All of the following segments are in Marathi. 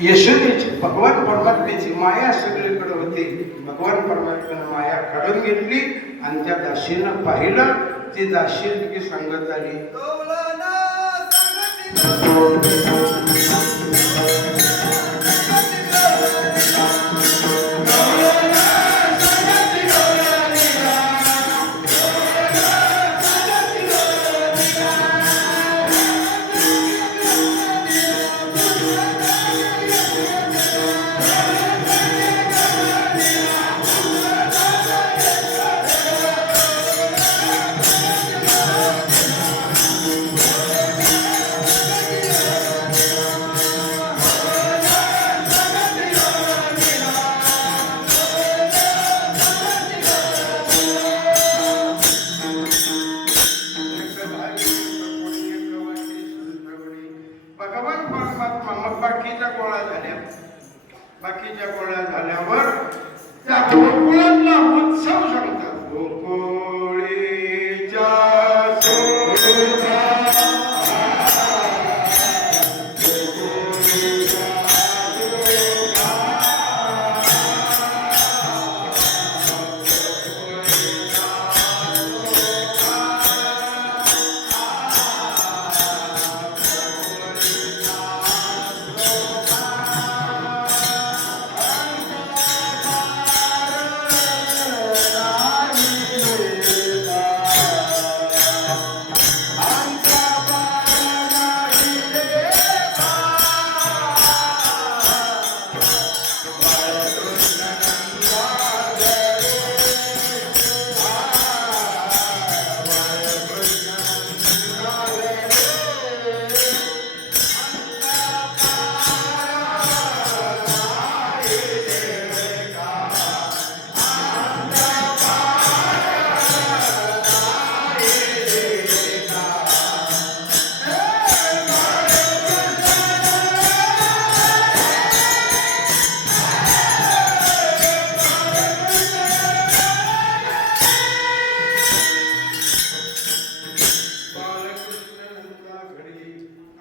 यशोदेची भगवान परमात्म्याची माया सगळीकडे होती. भगवान परमात्म्यानं माया काढून घेतली आणि त्या दासीनं पाहिलं. ती दासी की सांगत आली, बाकीच्या गोळ्या झाल्यावर त्या गोकुळातला उत्सव सांगतात. गोकुळीच्या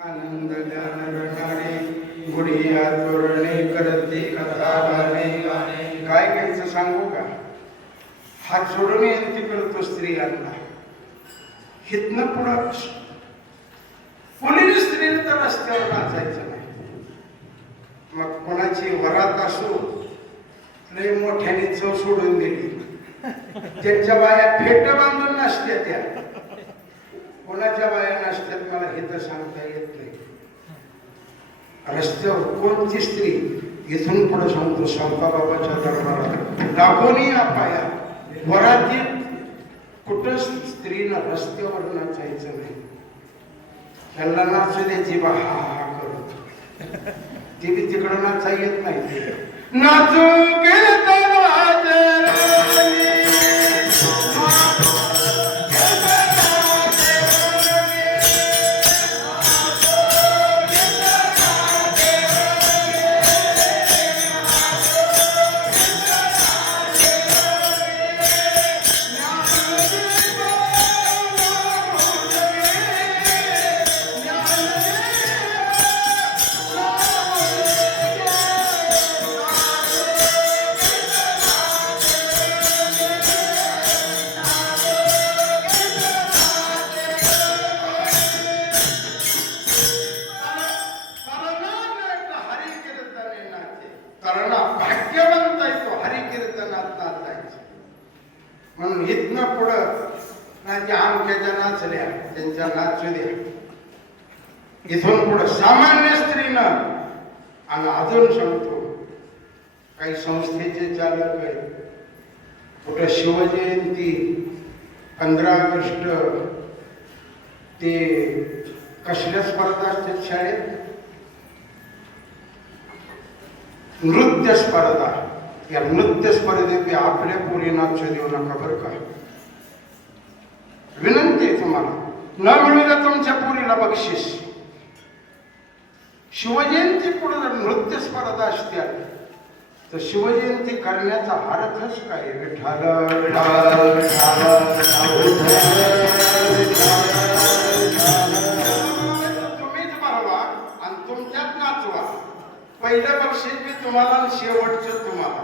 आनंद ज्ञान रटाणे गुढिया तोरणे करते कथा गाणे. काय घ्यायचं सांगू का? हात जोडून विनंती करतो स्त्रियांना, हितनं पुढं मुलीने स्त्रीने तर रस्त्यावर नाचायचं नाही. मग कोणाची वरात असो, लय मोठ्याने चव सोडून दिली, त्यांच्या बाया फेट बांधून नसत्या, त्या कोणाच्या बाया नसत्यात मला हे तर सांगता येत नाही. रस्त्यावर कोणती स्त्री, इथून पुढे सांगतो बाबाच्या दरबारात लागून या पाया वरातीत कुठं स्त्रीनं रस्त्यावर नाचायचं नाही. त्यांना नाचू द्यायची बा हा हा करत, ती बी तिकडं नाचा येत नाही. नाचू भाग्यवंत आहे तो हरिकीर्तनात नाचायचं. म्हणून इथनं पुढं नाही आमच्याच्या नाचल्या त्यांच्या नाचू द्या. इथून पुढं सामान्य स्त्रीनं. आणि अजून सांगतो, काही संस्थेचे चालक आहेत, कुठं शिवजयंती 15 ऑगस्ट ते कसल्या स्पर्धा असतात शाळेत, नृत्य स्पर्धा. या नृत्य स्पर्धेत आपल्या पोरी नाच देऊ नका बरं का. विनंती आहे तुम्हाला, न मिळूया तुमच्या पोरीला बक्षीस. शिवजयंती पुढे जर नृत्य स्पर्धा असत्या तर शिवजयंती करण्याचा अर्थच काय? विठ्ठल तुम्हीच भरवा आणि तुमच्यात नाचवा. पहिलं बक्षीस बी तुम्हाला आणि शेवटचं तुम्हाला.